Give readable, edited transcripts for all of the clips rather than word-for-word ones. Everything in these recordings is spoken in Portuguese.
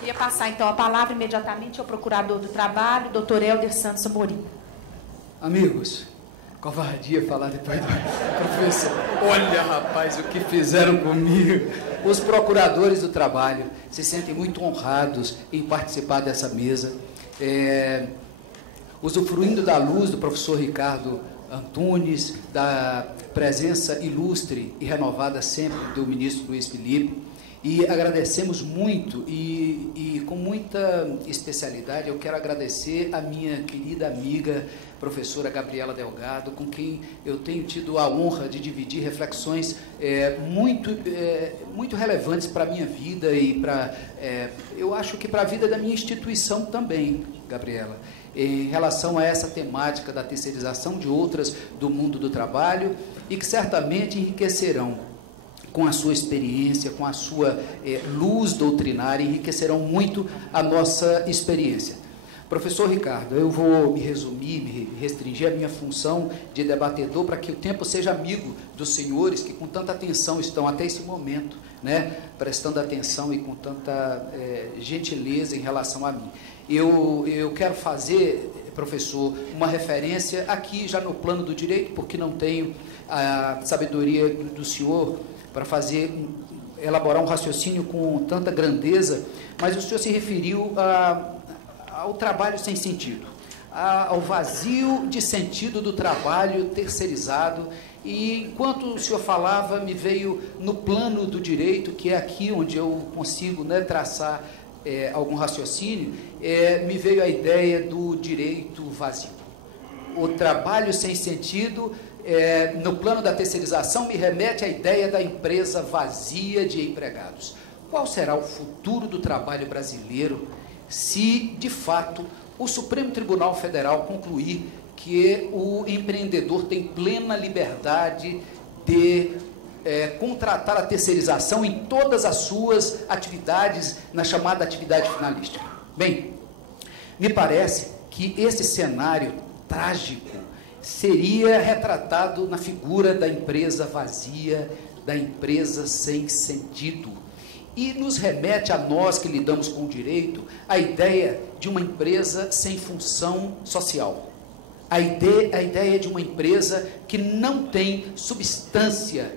Queria passar, então, a palavra imediatamente ao Procurador do Trabalho, doutor Helder Santos Amorim. Amigos, covardia falar depois do professor. Olha, rapaz, o que fizeram comigo. Os procuradores do trabalho se sentem muito honrados em participar dessa mesa, usufruindo da luz do professor Ricardo Antunes, da presença ilustre e renovada sempre do ministro Luiz Felipe. E agradecemos muito e com muita especialidade eu quero agradecer a minha querida amiga professora Gabriela Delgado, com quem eu tenho tido a honra de dividir reflexões muito relevantes para a minha vida e eu acho que para a vida da minha instituição também, Gabriela, em relação a essa temática da terceirização de outras do mundo do trabalho e que certamente enriquecerão com a sua experiência, com a sua luz doutrinária, enriquecerão muito a nossa experiência. Professor Ricardo, eu vou me resumir, me restringir a minha função de debatedor para que o tempo seja amigo dos senhores que com tanta atenção estão até esse momento, né, prestando atenção e com tanta gentileza em relação a mim. Eu quero fazer, professor, uma referência aqui já no plano do direito, porque não tenho a sabedoria do senhor para elaborar um raciocínio com tanta grandeza, mas o senhor se referiu ao trabalho sem sentido, ao vazio de sentido do trabalho terceirizado, e enquanto o senhor falava, me veio no plano do direito, que é aqui onde eu consigo, né, traçar algum raciocínio, me veio a ideia do direito vazio. O trabalho sem sentido, no plano da terceirização, me remete à ideia da empresa vazia de empregados. Qual será o futuro do trabalho brasileiro se, de fato, o Supremo Tribunal Federal concluir que o empreendedor tem plena liberdade de contratar a terceirização em todas as suas atividades, na chamada atividade finalística? Bem, me parece que esse cenário trágico seria retratado na figura da empresa vazia, da empresa sem sentido. E nos remete a nós que lidamos com o direito a ideia de uma empresa sem função social. A ideia de uma empresa que não tem substância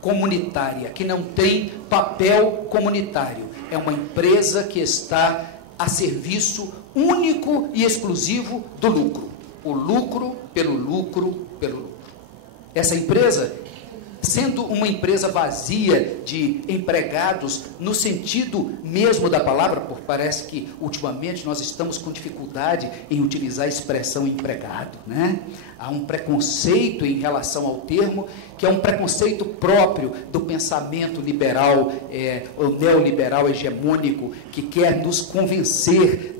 comunitária, que não tem papel comunitário. É uma empresa que está a serviço único e exclusivo do lucro. O lucro pelo lucro pelo lucro. Essa empresa, sendo uma empresa vazia de empregados, no sentido mesmo da palavra, porque parece que ultimamente nós estamos com dificuldade em utilizar a expressão empregado, né? Há um preconceito em relação ao termo, que é um preconceito próprio do pensamento liberal, o neoliberal hegemônico, que quer nos convencer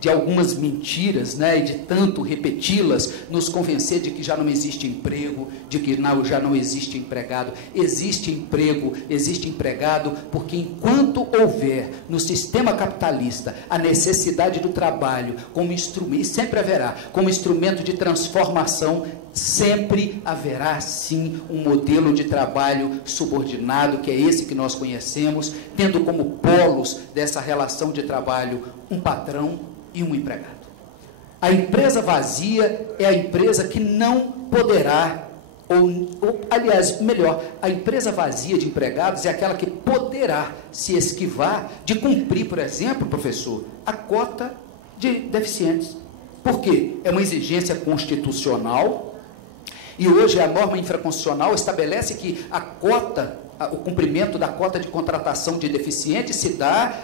de algumas mentiras, né, e de tanto repeti-las, nos convencer de que já não existe emprego, de que já não existe empregado. Existe emprego, existe empregado, porque enquanto houver no sistema capitalista a necessidade do trabalho como instrumento, e sempre haverá, como instrumento de transformação, sempre haverá sim um modelo de trabalho subordinado, que é esse que nós conhecemos, tendo como polos dessa relação de trabalho um patrão e um empregado. A empresa vazia é a empresa que não poderá, aliás, melhor, a empresa vazia de empregados é aquela que poderá se esquivar de cumprir, por exemplo, professor, a cota de deficientes. Por quê? É uma exigência constitucional e hoje a norma infraconstitucional estabelece que o cumprimento da cota de contratação de deficientes se dá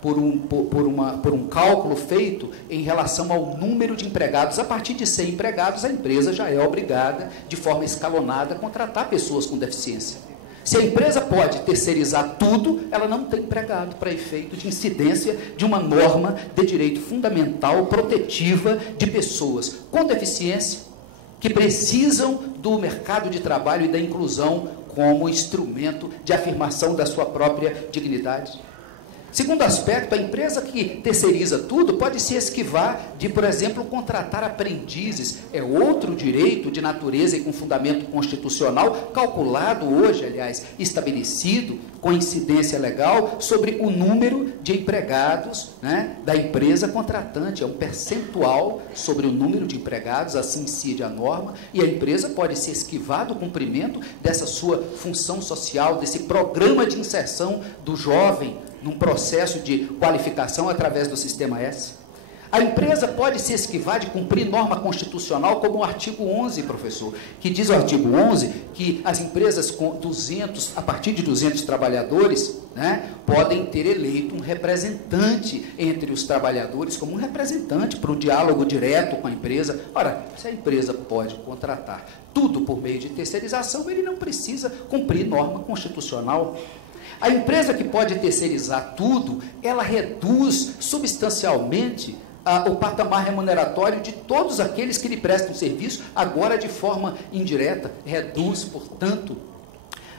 por um cálculo feito em relação ao número de empregados. A partir de 100 empregados, a empresa já é obrigada, de forma escalonada, a contratar pessoas com deficiência. Se a empresa pode terceirizar tudo, ela não tem empregado para efeito de incidência de uma norma de direito fundamental protetiva de pessoas com deficiência que precisam do mercado de trabalho e da inclusão como instrumento de afirmação da sua própria dignidade. Segundo aspecto, a empresa que terceiriza tudo pode se esquivar de, por exemplo, contratar aprendizes. É outro direito de natureza e com fundamento constitucional, calculado hoje, aliás, estabelecido com incidência legal sobre o número de empregados, né, da empresa contratante. É um percentual sobre o número de empregados, assim incide a norma, e a empresa pode se esquivar do cumprimento dessa sua função social, desse programa de inserção do jovem num processo de qualificação através do Sistema S. A empresa pode se esquivar de cumprir norma constitucional, como o artigo 11, professor, que diz o artigo 11 que as empresas com 200, a partir de 200 trabalhadores, né, podem ter eleito um representante entre os trabalhadores, como um representante para o diálogo direto com a empresa. Ora, se a empresa pode contratar tudo por meio de terceirização, ele não precisa cumprir norma constitucional. A empresa que pode terceirizar tudo, ela reduz substancialmente o patamar remuneratório de todos aqueles que lhe prestam serviço, agora de forma indireta. Reduz, portanto,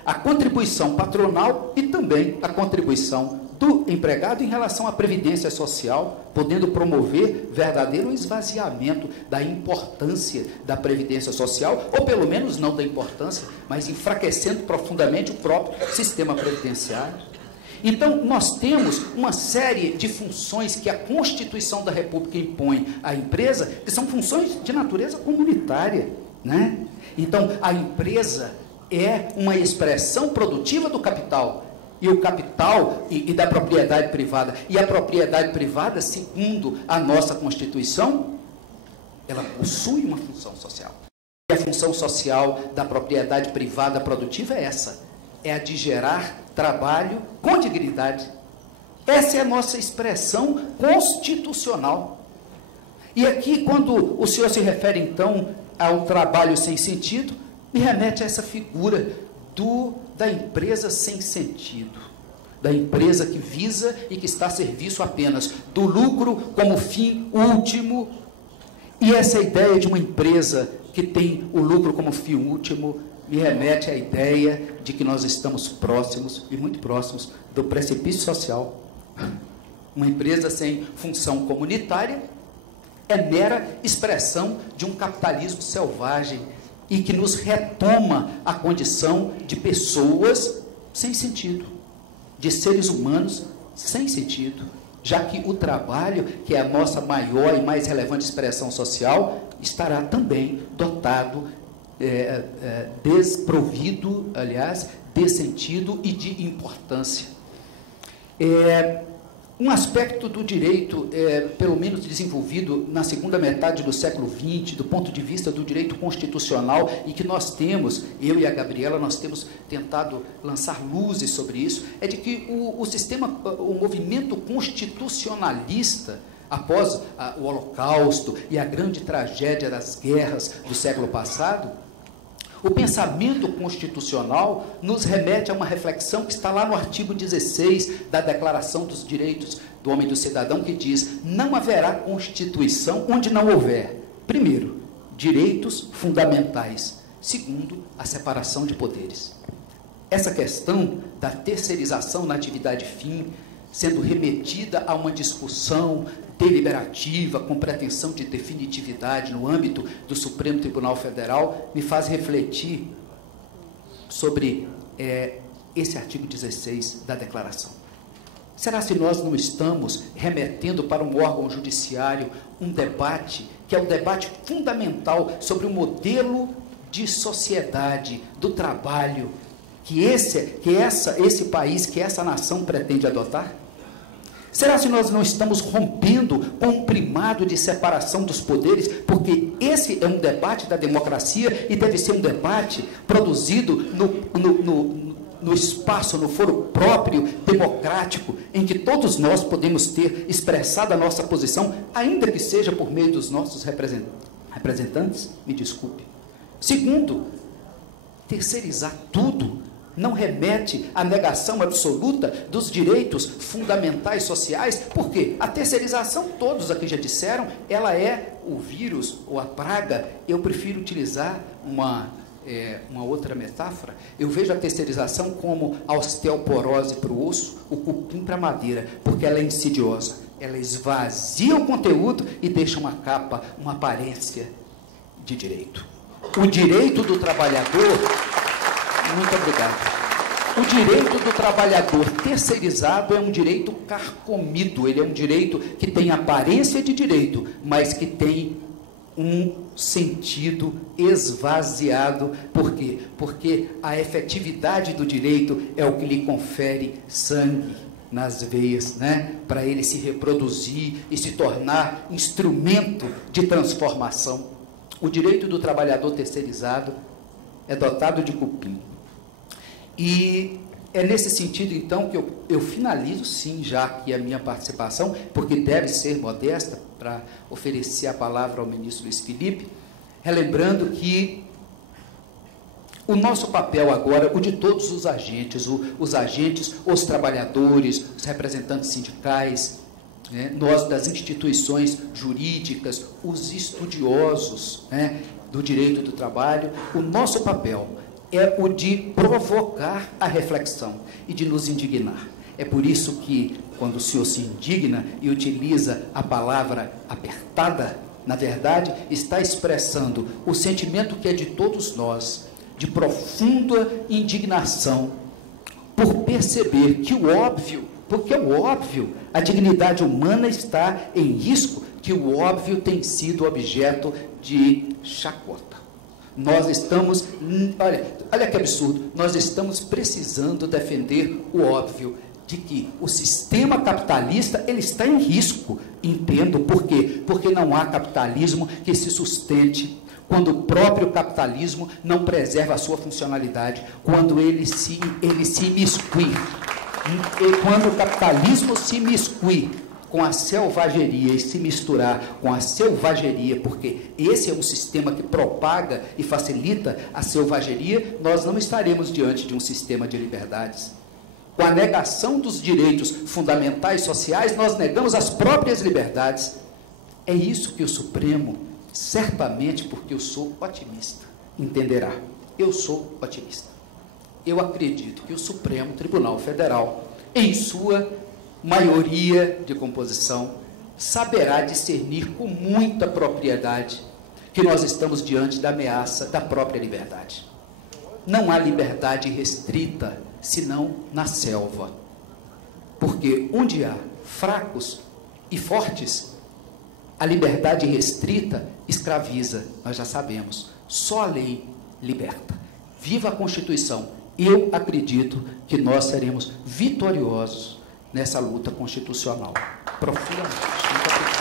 a contribuição patronal e também a contribuição do empregado em relação à previdência social, podendo promover verdadeiro esvaziamento da importância da previdência social, ou pelo menos não da importância, mas enfraquecendo profundamente o próprio sistema previdenciário. Então, nós temos uma série de funções que a Constituição da República impõe à empresa, que são funções de natureza comunitária, né? Então, a empresa é uma expressão produtiva do capital, e o capital e da propriedade privada. E a propriedade privada, segundo a nossa Constituição, ela possui uma função social. E a função social da propriedade privada produtiva é essa, é a de gerar trabalho com dignidade. Essa é a nossa expressão constitucional. E aqui, quando o senhor se refere, então, ao trabalho sem sentido, me remete a essa figura da empresa sem sentido, da empresa que visa e que está a serviço apenas do lucro como fim último. E essa ideia de uma empresa que tem o lucro como fim último me remete à ideia de que nós estamos próximos, e muito próximos, do precipício social. Uma empresa sem função comunitária é mera expressão de um capitalismo selvagem e que nos retoma a condição de pessoas sem sentido, de seres humanos sem sentido, já que o trabalho, que é a nossa maior e mais relevante expressão social, estará também dotado, desprovido, aliás, de sentido e de importância. Um aspecto do direito, pelo menos desenvolvido na segunda metade do século XX, do ponto de vista do direito constitucional, e que nós temos, eu e a Gabriela, nós temos tentado lançar luzes sobre isso, é de que o movimento constitucionalista, após o Holocausto e a grande tragédia das guerras do século passado, o pensamento constitucional nos remete a uma reflexão que está lá no artigo 16 da Declaração dos Direitos do Homem e do Cidadão, que diz: não haverá Constituição onde não houver, primeiro, direitos fundamentais, segundo, a separação de poderes. Essa questão da terceirização na atividade fim, sendo remetida a uma discussão deliberativa, com pretensão de definitividade no âmbito do Supremo Tribunal Federal, me faz refletir sobre esse artigo 16 da Declaração. Será se nós não estamos remetendo para um órgão judiciário um debate, que é o debate fundamental sobre o modelo de sociedade, do trabalho, que esse país, que essa nação pretende adotar? Será se nós não estamos rompendo com o primado de separação dos poderes? Porque esse é um debate da democracia e deve ser um debate produzido no espaço, no foro próprio, democrático, em que todos nós podemos ter expressado a nossa posição, ainda que seja por meio dos nossos representantes. Me desculpe. Segundo, terceirizar tudo não remete à negação absoluta dos direitos fundamentais sociais, porque a terceirização, todos aqui já disseram, ela é o vírus ou a praga. Eu prefiro utilizar uma outra metáfora, eu vejo a terceirização como a osteoporose para o osso, o cupim para a madeira, porque ela é insidiosa. Ela esvazia o conteúdo e deixa uma capa, uma aparência de direito. O direito do trabalhador, muito obrigado. O direito do trabalhador terceirizado é um direito carcomido, ele é um direito que tem aparência de direito, mas que tem um sentido esvaziado. Por quê? Porque a efetividade do direito é o que lhe confere sangue nas veias, né? Para ele se reproduzir e se tornar instrumento de transformação. O direito do trabalhador terceirizado é dotado de cupim. E é nesse sentido, então, que eu finalizo, sim, já aqui a minha participação, porque deve ser modesta, para oferecer a palavra ao ministro Luiz Felipe, relembrando que o nosso papel agora, o de todos os agentes, os trabalhadores, os representantes sindicais, né, nós das instituições jurídicas, os estudiosos, né, do direito do trabalho, o nosso papel é o de provocar a reflexão e de nos indignar. É por isso que, quando o senhor se indigna e utiliza a palavra apertada, na verdade, está expressando o sentimento que é de todos nós, de profunda indignação, por perceber que o óbvio, porque o óbvio, a dignidade humana está em risco, que o óbvio tem sido objeto de chacota. Nós estamos, olha que absurdo, nós estamos precisando defender o óbvio, de que o sistema capitalista, ele está em risco. Entendo por quê? Porque não há capitalismo que se sustente quando o próprio capitalismo não preserva a sua funcionalidade, quando ele se imiscui. E quando o capitalismo se imiscui com a selvageria e se misturar com a selvageria, porque esse é um sistema que propaga e facilita a selvageria, nós não estaremos diante de um sistema de liberdades. Com a negação dos direitos fundamentais sociais, nós negamos as próprias liberdades. É isso que o Supremo, certamente porque eu sou otimista, entenderá. Eu sou otimista. Eu acredito que o Supremo Tribunal Federal, em sua maioria de composição, saberá discernir com muita propriedade que nós estamos diante da ameaça da própria liberdade. Não há liberdade restrita, senão na selva. Porque onde há fracos e fortes, a liberdade restrita escraviza, nós já sabemos. Só a lei liberta. Viva a Constituição! Eu acredito que nós seremos vitoriosos nessa luta constitucional. Profundamente. Muito obrigado.